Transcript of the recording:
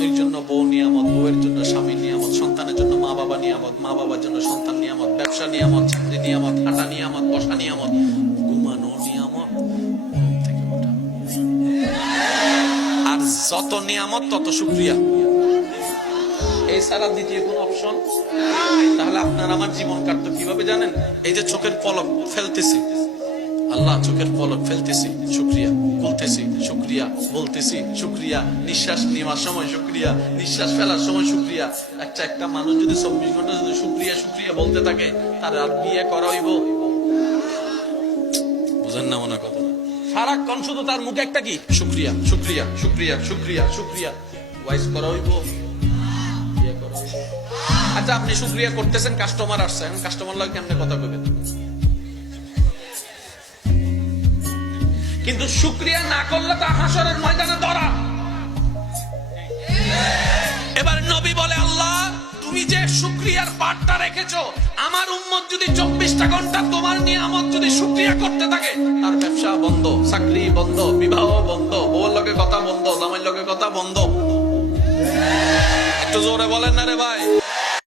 স্বামীর জন্য বউ নিয়ামত, বউয়ের জন্য স্বামী নিয়ামত, সন্তানের জন্য মা বাবা নিয়ামত মা বাবার জন্য সন্তান নিয়ামত, ব্যবসা নিয়ামত, চাকরি নিয়ামত হাঁটা নিয়ামত, বসা নিয়ামত, ঘুমানো নিয়ামত। আর যত নিয়ামত, তত শুক্রিয়া এই ছাড়া দ্বিতীয় কোন অপশন? তাহলে আপনার আমার জীবন কাটতো কীভাবে জানেন? এই যে চোখের পলক ফেলতেছি। আল্লাহ চোখের পলক ফেলতেছি, শুক্রিয়া বলতেছি শুক্রিয়া বলতেছি, শুক্রিয়া নিঃশ্বাস নেওয়ার সময় শুক্রিয়া, নিঃশ্বাস ফেলার সময় শুক্রিয়া। একটা একটা মানুষ যদি চব্বিশ ঘণ্টা যদি শুক্রিয়া শুক্রিয়া বলতে থাকে, তার আর বিয়ে করা হইব? বুঝেন না মনে কথা সারাক্ষণ শুধু তার মুখে একটা কি? শুক্রিয়া শুক্রিয়া শুক্রিয়া শুক্রিয়া শুক্রিয়া। ওয়াইস করা হইব। আচ্ছা আপনি শুক্রিয়া করতেছেন কাস্টমার আসছে এখন কাস্টমার লাগে কেমনে কথা কইবেন? কিন্তু শুক্রিয়া না করলে তা হাসরের ময়দানে ধরা। এবার নবী বলে, আল্লাহ, তুমি যে শুক্রিয়ার পাঠটা রেখেছো, আমার উম্মত যদি চব্বিশটা ঘণ্টা তোমার নিয়ে আমার যদি শুক্রিয়া করতে থাকে, তার ব্যবসা বন্ধ, চাকরি বন্ধ, বিবাহ বন্ধ বউর লোকের কথা বন্ধ দামের লগে কথা বন্ধ। একটু জোরে বলেন না রে ভাই।